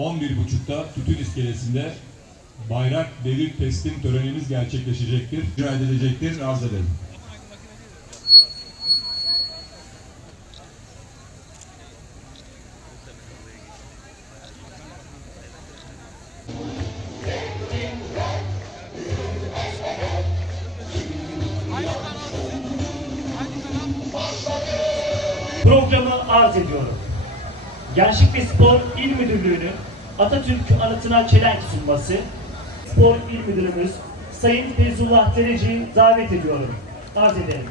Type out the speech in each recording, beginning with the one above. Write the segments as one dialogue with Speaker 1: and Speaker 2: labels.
Speaker 1: 11.30'da Tütün İskelesi'nde bayrak devir teslim törenimiz gerçekleşecektir. İcra edilecektir. Arz ederim.
Speaker 2: Programı arz ediyorum. Gençlik ve Spor İl Müdürlüğü'nün Atatürk anıtına çelenk sunması, Spor İl Müdürümüz Sayın Feyzullah Dereci'yi davet ediyorum. Arz ederim.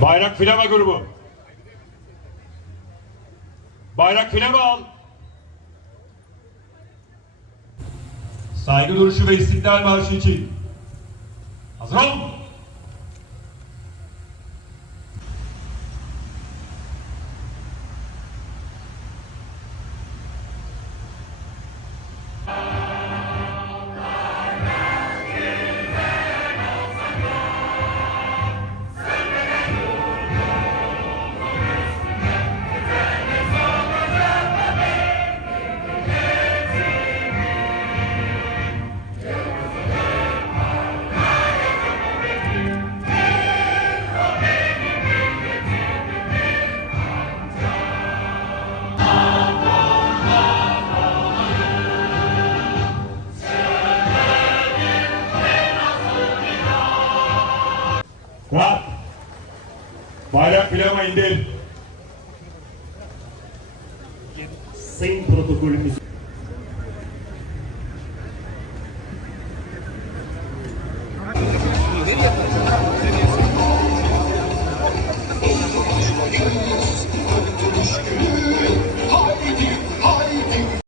Speaker 3: Bayrak Flama grubu. Bayrak Flama al. Saygı duruşu ve istiklal marşı için. Hazır ol. Kalk. Bayrak bilemeyin değil.
Speaker 2: sem protokolümüz.